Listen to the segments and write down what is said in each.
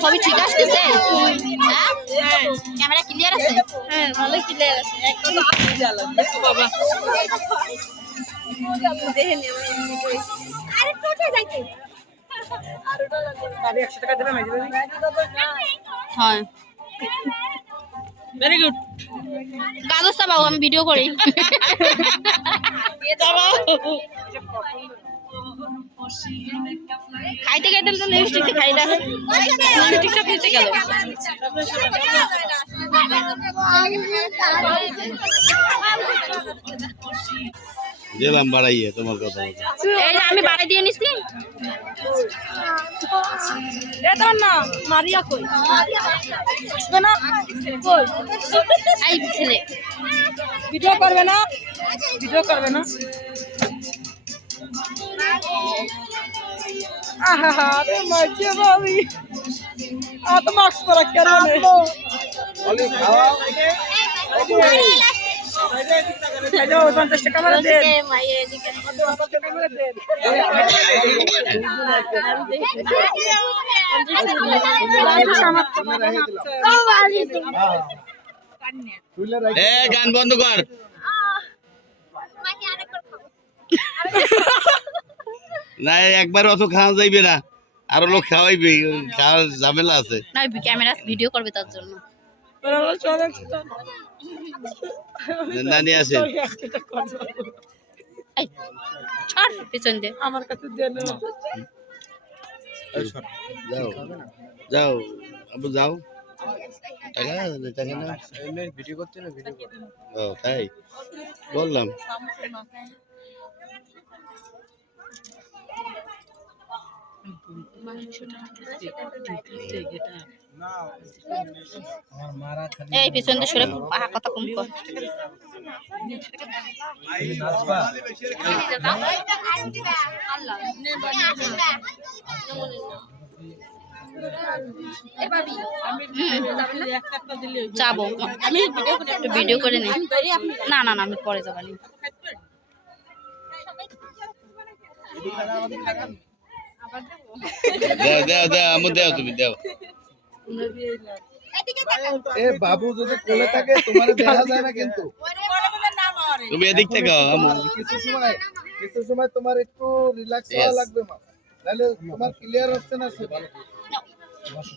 ছবি ঠিক আসতেছে? হ্যাঁ? ক্যামেরা ক্লিয়ার আছে? হ্যাঁ ভালো ক্লিয়ার আছে। একদম বাবা। দেখে নি আরে কোথায় যাইতে টাকা দেবে হ্যাঁ। ভেরি গুড কাগজ চাবাও আমি ভিডিও করি। খাইতে খাইতে তো লিপস্টিক খাই না। লিপস্টিকটা বেঁচে গেল। দিলাম বাড়াইয়ে তোমার কথা এই যে আমি বাড়ি দিয়ে নিছি এটা না মারিয়া কই না কই এই ছেলে ভিডিও করবে না ভিডিও করবে না আহা রে মাঝে ভাবি আ তো মাস্ক পরা কেন নে এই পঞ্চাশ টাকা দেন। এ গান বন্ধ কর। না একবার অত খাওয়া যাইবে না। আরও লোক খাওয়াইবে খাওয়ার ঝামেলা আছে। না ক্যামেরা ভিডিও করবে তার জন্য। নানি আসেন এই ছাড় পিছন দিয়ে আমার কাছে দেন যাও যাও আবু যাও টাকা টাকা না ভিডিও করতে না ভিডিও ও তাই বললাম আমার মারা খালি এই পিছন দিয়ে সরে পাহা কথা কম কর। যাব। আমি ভিডিও করে নিই না না না, আমি পরে যাব নি। দাও দাও দাও আমু দাও তুমি, দাও। এ বাবু যদি কোলে থাকে তোমার দেখা যায় না কিন্তু। তুমি এদিক থেকে কিছু সময় কিছু সময় তোমার একটু রিল্যাক্স হওয়া লাগবে মা। নাহলে তোমার ক্লিয়ার হচ্ছে না সে শেষ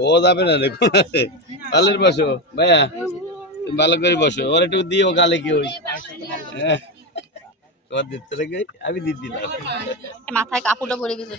ও যাবে না বসো, ভাইয়া ভালো করে বসো। ওর একটু দিও কালে কি ওই। হ্যাঁ। আমি মাথায় কাপড়টা পরে গেছে